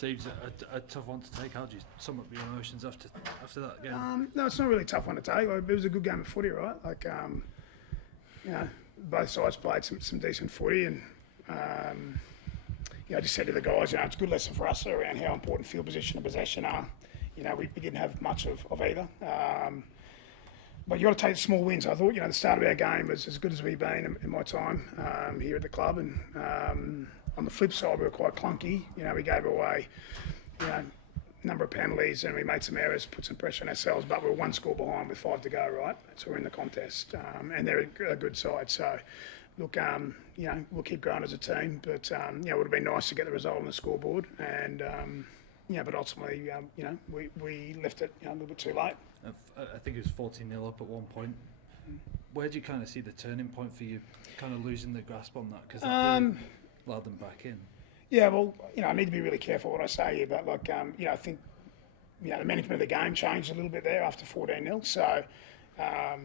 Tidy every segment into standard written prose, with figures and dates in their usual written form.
Seems a tough one to take. How do you sum up your emotions after that game? No, it's not really a tough one to take. Like, it was a good game of footy, right? Like, you know, both sides played some decent footy, and I just said to the guys, it's a good lesson for us around how important field position and possession are. We didn't have much of either. But you got to take the small wins. I thought, the start of our game was as good as we've been in my time here at the club. And on the flip side, we were quite clunky. We gave away, a number of penalties and we made some errors, put some pressure on ourselves. But we were one score behind with 5 to go, right? So we're in the contest, and they're a good side. So look, we'll keep growing as a team. But it would have been nice to get the result on the scoreboard. And but ultimately, we left it a little bit too late. I think it was 14-0 up at one point. Where do you kind of see the turning point for you, kind of losing the grasp on that? Because that really allowed them back in. Yeah, well, I need to be really careful what I say here, but I think, the management of the game changed a little bit there after 14-0. So, I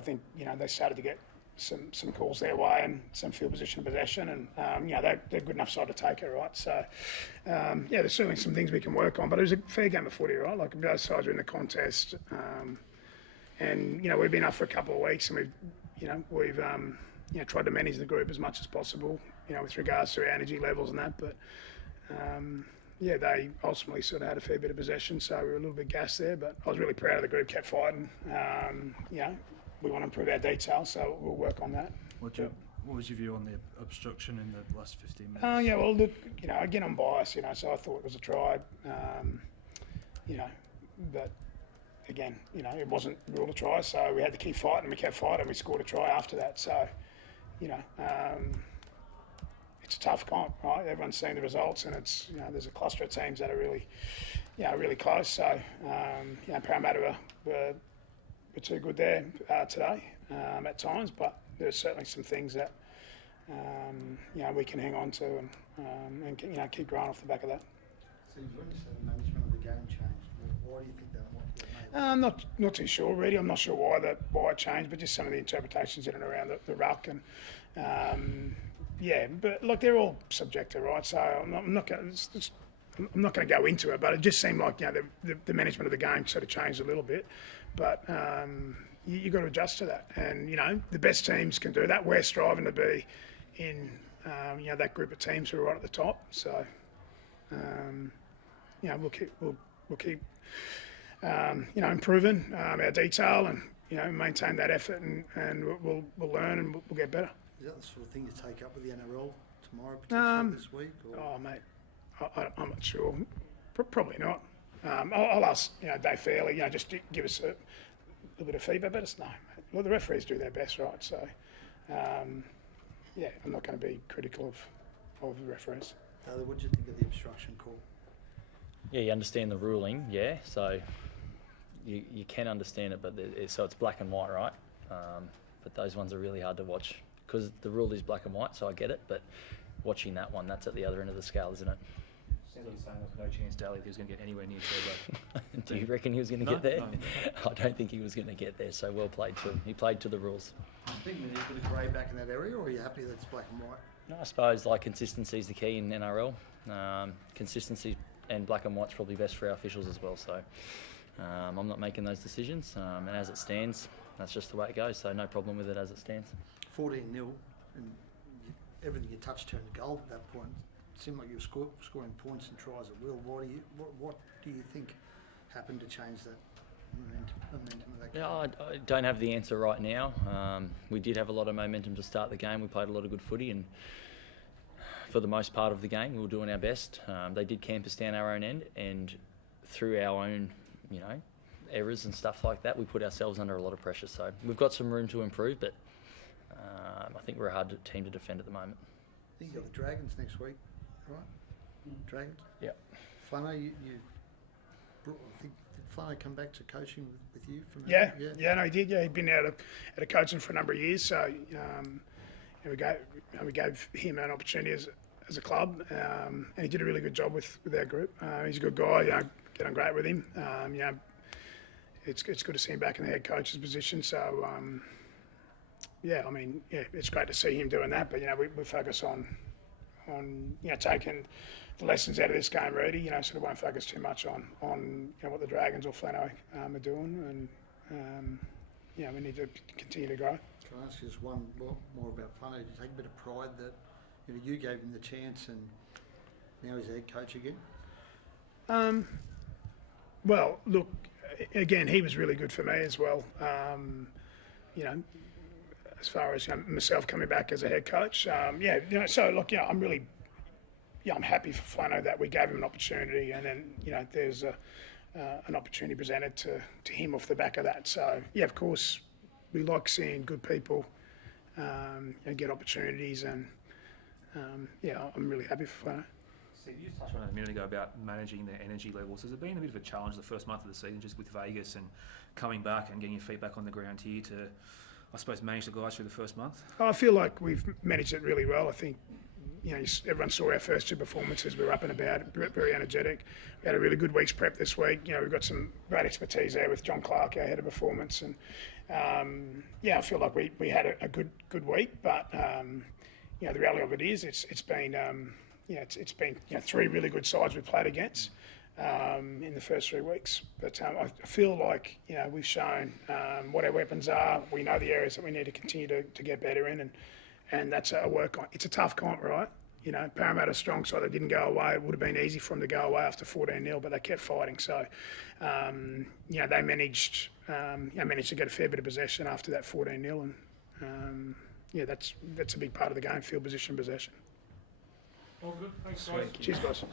think, they started to get some calls their way and some field position possession, and they're a good enough side to take it, right? So there's certainly some things we can work on, but it was a fair game of footy, right? Like, both sides are in the contest, and we've been up for a couple of weeks, and we've tried to manage the group as much as possible, with regards to our energy levels and that, but they ultimately sort of had a fair bit of possession, so we were a little bit gassed there, but I was really proud of the group, kept fighting. We want to improve our detail, so we'll work on that. What was your view on the obstruction in the last 15 minutes? Well, look, again, I'm biased, so I thought it was a try, but again, it wasn't ruled a try, so we had to keep fighting, and we kept fighting, and we scored a try after that, so, it's a tough comp, right? Everyone's seen the results, and it's, there's a cluster of teams that are really, really close, so, Parramatta were too good there today at times, but there's certainly some things that we can hang on to and keep growing off the back of that. So when you say the management of the game changed, why do you think that? Not too sure really. I'm not sure why it changed, but just some of the interpretations in and around the ruck, and but look, they're all subjective, right? So I'm not going to go into it, but it just seemed like the management of the game sort of changed a little bit. But you've got to adjust to that, and the best teams can do that. We're striving to be in that group of teams who are right at the top. So we'll keep improving our detail and maintain that effort, and we'll learn and we'll get better. Is that the sort of thing you take up with the NRL tomorrow, potentially this week? Or? Oh mate, I'm not sure. Probably not. I'll ask Dave Fairley, just to give us a little bit of feedback, but it's no. Well, the referees do their best, right? So, I'm not going to be critical of the referees. Daly, what do you think of the obstruction call? Yeah, you understand the ruling, so you can understand it, but so it's black and white, right? But those ones are really hard to watch because the rule is black and white, so I get it, but watching that one, that's at the other end of the scale, isn't it? Sounds like you're saying there's no chance Daly was going to get anywhere near Seibold. Do you reckon he was going to get there? No. I don't think he was going to get there, so well played to him. He played to the rules. Do you think we need a bit of grey back in that area, or are you happy that it's black and white? No, I suppose consistency is the key in NRL. Consistency and black and white's probably best for our officials as well, so I'm not making those decisions, and as it stands, that's just the way it goes, so no problem with it as it stands. 14-0, and everything you touched turned to gold at that point. It seemed like you were scoring points and tries at will. What do you think happened to change that momentum of that game? Yeah, I don't have the answer right now. We did have a lot of momentum to start the game. We played a lot of good footy, and for the most part of the game, we were doing our best. They did camp us down our own end, and through our own, errors and stuff like that, we put ourselves under a lot of pressure. So we've got some room to improve, but I think we're a hard team to defend at the moment. I think you've got the Dragons next week, right? Dragons? Yeah. Flano, I think, did Flano come back to coaching with you? No, he did. Yeah, he'd been out of coaching for a number of years, so we gave him an opportunity as a club, and he did a really good job with our group. He's a good guy. Get on great with him. It's good to see him back in the head coach's position. So it's great to see him doing that. But we focus on taking the lessons out of this game really. Sort of won't focus too much on what the Dragons or Flano are doing, and we need to continue to grow. Can I ask you just one more about Flano? Do you take a bit of pride that you gave him the chance and now he's head coach again? Well, look, again, he was really good for me as well. As far as myself coming back as a head coach, So look, I'm happy for Flano that we gave him an opportunity, and then there's an opportunity presented to him off the back of that. So of course, we like seeing good people get opportunities, and I'm really happy for Flano. Steve, you touched on it a minute ago about managing the energy levels. Has it been a bit of a challenge the first month of the season, just with Vegas and coming back and getting your feet back on the ground here to, I suppose, manage the guys through the first month? I feel like we've managed it really well. I think everyone saw our first two performances. We were up and about, very energetic. We had a really good week's prep this week. We've got some great expertise there with John Clark, our head of performance, and I feel like we had a good week. But the reality of it is, it's been three really good sides we've played against in the first 3 weeks. But I feel like we've shown what our weapons are. We know the areas that we need to continue to get better in, and that's a work on. It's a tough comp, right? Parramatta's strong side, they didn't go away. It would have been easy for them to go away after 14-0, but they kept fighting. So, they managed to get a fair bit of possession after that 14-0, and that's a big part of the game, field position possession. All good. Thanks, Sweet. guys. Cheers, guys.